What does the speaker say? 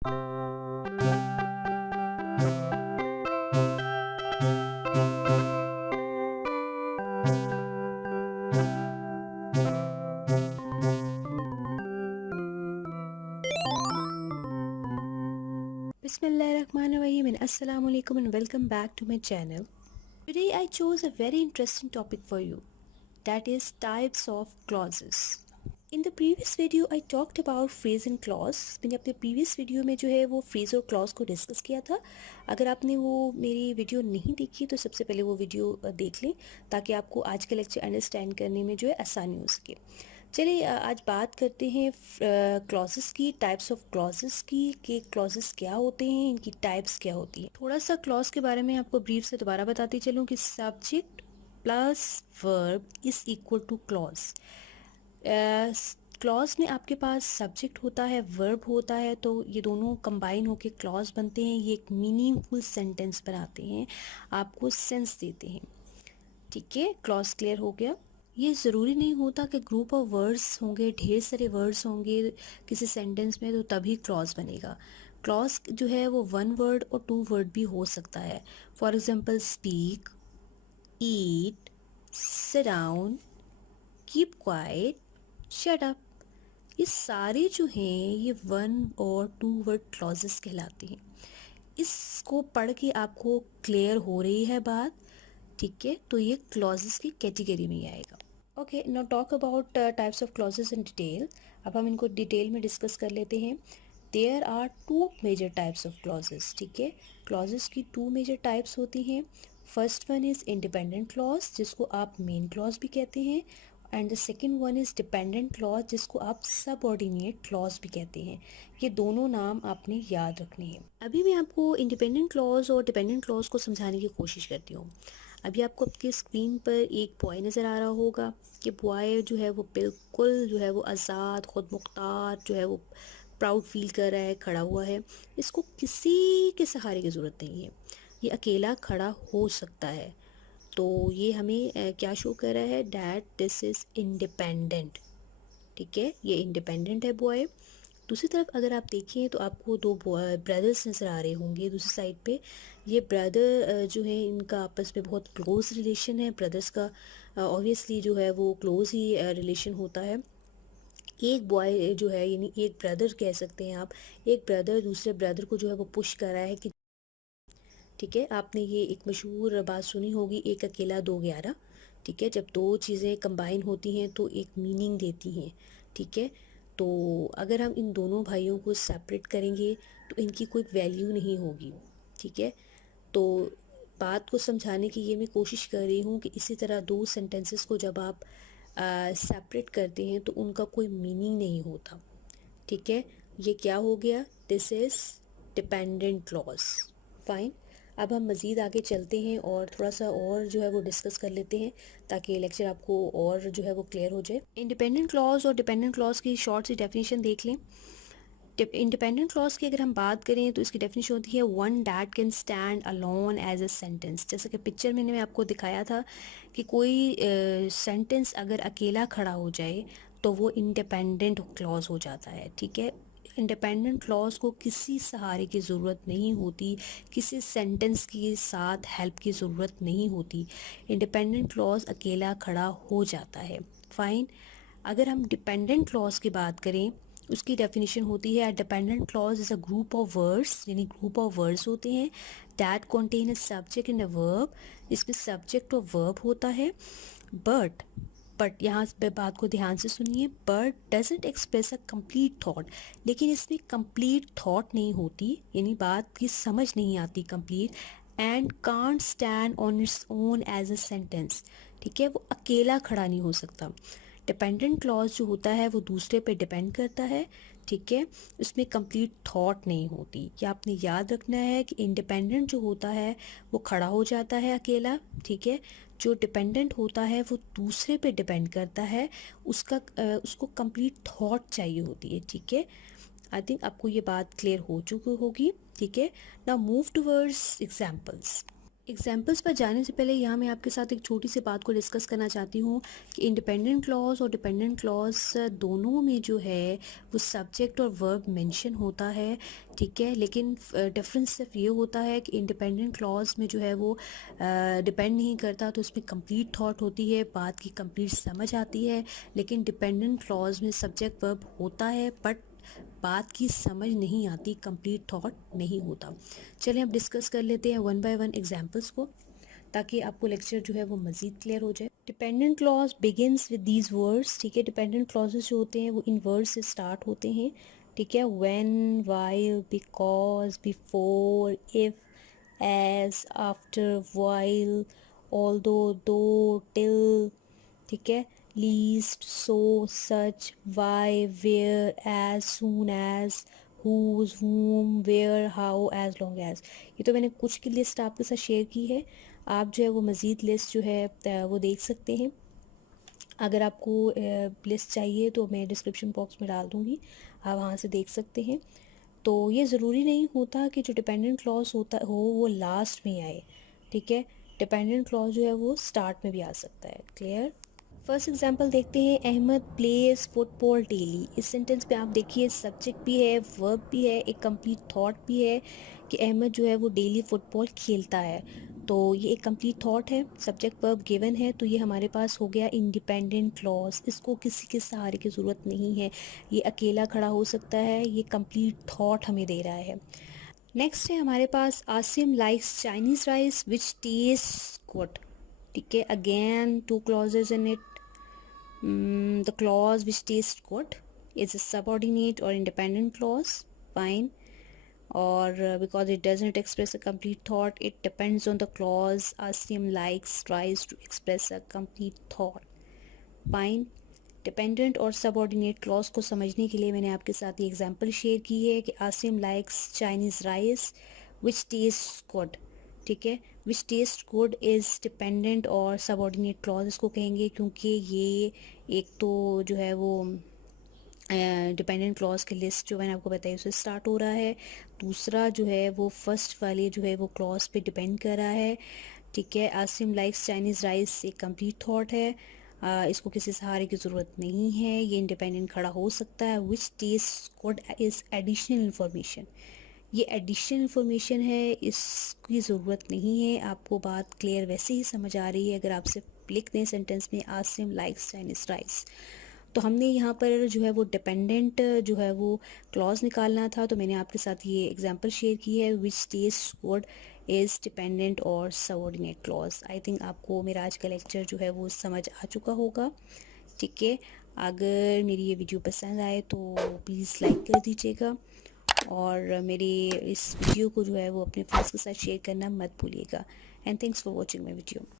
Bismillahirrahmanirrahim and Assalamu alaikum and welcome back to my channel. Today I chose a very interesting topic for you, that is types of clauses. In the previous video I talked about phrase and clause. मैंने अपने previous video में जो है वो phrase और clause को discuss किया था. अगर आपने वो मेरी video नहीं देखी तो सबसे पहले वो video देख लें ताकि आपको आज का lecture understand करने में जो है आसानी हो सके. चलिए आज बात करते हैं क्लॉजेस की, टाइप्स ऑफ क्लॉजेस की, कि क्लॉजेस क्या होते हैं, इनकी टाइप्स क्या होती हैं. थोड़ा सा क्लॉज के बारे में आपको ब्रीफ से दोबारा बताती चलूँ कि subject plus verb is equal two clause. Clause में आपके पास सब्जेक्ट होता है, वर्ब होता है, तो ये दोनों कंबाइन होकर क्लॉज बनते हैं. ये एक मीनिंगफुल सेंटेंस बनाते हैं, आपको सेंस देते हैं. ठीक है, क्लॉज क्लियर हो गया. ये ज़रूरी नहीं होता कि ग्रुप ऑफ वर्ड्स होंगे, ढेर सारे वर्ड्स होंगे किसी सेंटेंस में तो तभी क्लॉज बनेगा. क्लॉज जो है वो वन वर्ड और टू वर्ड भी हो सकता है. For example speak, eat, sit down, keep quiet, shut up. ये सारे जो हैं ये वन और टू वर्ड क्लॉजेस कहलाते हैं. इसको पढ़ के आपको क्लियर हो रही है बात? ठीक है, तो ये क्लॉजेस की कैटेगरी में ही आएगा. Okay, now talk about types of clauses in detail. अब हम इनको डिटेल में डिस्कस कर लेते हैं. There are two major types of clauses. ठीक है, क्लॉजेस की टू मेजर टाइप्स होती हैं. First one is independent clause, जिसको आप मेन क्लॉज भी कहते हैं, and the second one is dependent clause, जिसको आप सबऑर्डिनेट क्लॉज भी कहते हैं. ये दोनों नाम आपने याद रखने हैं. अभी मैं आपको इंडिपेंडेंट क्लॉज और डिपेंडेंट क्लॉज को समझाने की कोशिश करती हूँ. अभी आपको आपकी स्क्रीन पर एक बॉय नज़र आ रहा होगा कि बॉय जो है वो बिल्कुल जो है वो आज़ाद, ख़ुद मुख्तार जो है वो प्राउड फील कर रहा है, खड़ा हुआ है. इसको किसी के सहारे की ज़रूरत नहीं है, ये अकेला खड़ा हो सकता है. तो ये हमें क्या शो कर रहा है, डैट दिस इज़ इंडिपेंडेंट. ठीक है, ये इंडिपेंडेंट है बॉय. दूसरी तरफ अगर आप देखें तो आपको दो ब्रदर्स नज़र आ रहे होंगे दूसरी साइड पे. ये ब्रदर जो है इनका आपस में बहुत क्लोज़ रिलेशन है. ब्रदर्स का ऑब्वियसली जो है वो क्लोज़ ही रिलेशन होता है. एक बॉय जो है, यानी एक ब्रदर कह सकते हैं आप, एक ब्रदर दूसरे ब्रदर को जो है वो पुश कर रहा है कि ठीक है, आपने ये एक मशहूर बात सुनी होगी, एक अकेला दो 11. ठीक है, जब दो चीज़ें कंबाइन होती हैं तो एक मीनिंग देती हैं. ठीक है, तो अगर हम इन दोनों भाइयों को सेपरेट करेंगे तो इनकी कोई वैल्यू नहीं होगी. ठीक है, तो बात को समझाने की ये मैं कोशिश कर रही हूँ कि इसी तरह दो सेंटेंसेस को जब आप सेपरेट करते हैं तो उनका कोई मीनिंग नहीं होता. ठीक है, ये क्या हो गया, this is dependent clause. Fine, अब हम मज़ीद आगे चलते हैं और थोड़ा सा और जो है वो डिस्कस कर लेते हैं ताकि लेक्चर आपको और जो है वो क्लियर हो जाए. इंडिपेंडेंट क्लॉज और डिपेंडेंट क्लॉज की शॉर्ट सी डेफिनेशन देख लें. इंडिपेंडेंट क्लॉज की अगर हम बात करें तो इसकी डेफिनेशन होती है one that can stand alone as a sentence. जैसे कि पिक्चर में मैंने आपको दिखाया था कि कोई सेंटेंस अगर अकेला खड़ा हो जाए तो वो इंडिपेंडेंट क्लॉज हो जाता है. ठीक है, इंडिपेंडेंट क्लॉज को किसी सहारे की ज़रूरत नहीं होती, किसी सेंटेंस के साथ हेल्प की ज़रूरत नहीं होती. इंडिपेंडेंट क्लॉज अकेला खड़ा हो जाता है. फाइन, अगर हम डिपेंडेंट क्लॉज की बात करें उसकी डेफिनेशन होती है dependent clause is a group of words, यानी ग्रुप ऑफ वर्ड्स होते हैं that contain a subject and a verb. इसमें सब्जेक्ट और वर्ब होता है. बट यहाँ पे बात को ध्यान से सुनिए, but doesn't express a complete thought. लेकिन इसमें कंप्लीट थॉट नहीं होती, यानी बात की समझ नहीं आती complete. And can't stand on its own as a sentence. ठीक है, वो अकेला खड़ा नहीं हो सकता. डिपेंडेंट क्लॉज जो होता है वो दूसरे पे डिपेंड करता है. ठीक है, उसमें कंप्लीट थॉट नहीं होती. क्या आपने याद रखना है कि इंडिपेंडेंट जो होता है वो खड़ा हो जाता है अकेला. ठीक है, जो डिपेंडेंट होता है वो दूसरे पे डिपेंड करता है, उसको कंप्लीट थॉट चाहिए होती है. ठीक है, आई थिंक आपको ये बात क्लियर हो चुकी होगी. ठीक है, now move towards examples. Examples पर जाने से पहले यहाँ मैं आपके साथ एक छोटी सी बात को डिस्कस करना चाहती हूँ कि इंडिपेंडेंट क्लॉज और डिपेंडेंट क्लॉज दोनों में जो है वो सब्जेक्ट और वर्ब मेंशन होता है, ठीक है। लेकिन डिफरेंस सिर्फ ये होता है कि इंडिपेंडेंट क्लॉज में जो है वो डिपेंड नहीं करता, तो उसमें कंप्लीट थॉट होती है, बात की कंप्लीट समझ आती है। लेकिन डिपेंडेंट क्लॉज में सब्जेक्ट वर्ब होता है बट बात की समझ नहीं आती, कंप्लीट थॉट नहीं होता। चलिए अब डिस्कस कर लेते हैं वन बाय वन एग्जांपल्स को, ताकि आपको लेक्चर जो है वो मज़ीद क्लियर हो जाए। Dependent clause begins with these words, ठीक है। डिपेंडेंट क्लॉजेस जो होते हैं वो इन वर्ड्स से स्टार्ट होते हैं, ठीक है। When, while, because, before, if, as, after, while, although, though, till, ठीक है। Lest, so, such, why, where, as, soon as, whose, whom, where, how, as long as। ये तो मैंने कुछ की लिस्ट आपके साथ शेयर की है, आप जो है वो मज़ीद लिस्ट जो है वो देख सकते हैं। अगर आपको लिस्ट चाहिए तो मैं डिस्क्रिप्शन बॉक्स में डाल दूँगी, आप वहाँ से देख सकते हैं। तो ये ज़रूरी नहीं होता कि जो डिपेंडेंट क्लॉज होता हो वो लास्ट में आए, ठीक है। डिपेंडेंट क्लॉज जो है वो स्टार्ट में भी आ सकता है। क्लियर। फर्स्ट एग्जांपल देखते हैं, अहमद प्लेज फुटबॉल डेली। इस सेंटेंस पे आप देखिए सब्जेक्ट भी है, वर्ब भी है, एक कंप्लीट थॉट भी है कि अहमद जो है वो डेली फुटबॉल खेलता है। तो ये एक कंप्लीट थॉट है, सब्जेक्ट वर्ब गिवन है, तो ये हमारे पास हो गया इंडिपेंडेंट क्लॉज। इसको किसी के सहारे की ज़रूरत नहीं है, ये अकेला खड़ा हो सकता है, ये कंप्लीट थॉट हमें दे रहा है। नेक्स्ट है हमारे पास, Asim likes Chinese rice which taste good, ठीक है। Again two clauses in it. The clause which tastes good is a subordinate or independent clause, fine. Or because it doesn't express a complete thought, it depends on the clause. Asim likes tries to express a complete thought, fine. Dependent और subordinate clause को समझने के लिए मैंने आपके साथ ये example share की है कि Asim likes Chinese rice which taste good, ठीक है। विच टेस्ट गुड इज़ डिपेंडेंट और सबऑर्डिनेट क्लॉज इसको कहेंगे, क्योंकि ये एक तो जो है वो डिपेंडेंट क्लॉज की लिस्ट जो मैंने आपको बताई उससे स्टार्ट हो रहा है। दूसरा जो है वो फर्स्ट वाले जो है वो क्लॉज पे डिपेंड कर रहा है, ठीक है। आसिम लाइक्स चाइनीज़ राइस एक कंप्लीट थॉट है, इसको किसी सहारे की ज़रूरत नहीं है, ये इंडिपेंडेंट खड़ा हो सकता है। विच taste good is additional information, ये एडिशनल इंफॉर्मेशन है, इसकी ज़रूरत नहीं है। आपको बात क्लियर वैसे ही समझ आ रही है अगर आप सिर्फ लिख दें सेंटेंस में आसिम लाइक्स चाइनीज़ राइस। तो हमने यहाँ पर जो है वो डिपेंडेंट जो है वो क्लॉज निकालना था, तो मैंने आपके साथ ये एग्जांपल शेयर की है, विच टेस्ट गुड इज़ डिपेंडेंट और सबऑर्डिनेट क्लॉज। आई थिंक आपको मेरा आज का लेक्चर जो है वो समझ आ चुका होगा, ठीक है। अगर मेरी ये वीडियो पसंद आए तो प्लीज़ लाइक कर दीजिएगा, और मेरी इस वीडियो को जो है वो अपने फ्रेंड्स के साथ शेयर करना मत भूलिएगा। And thanks for watching my video.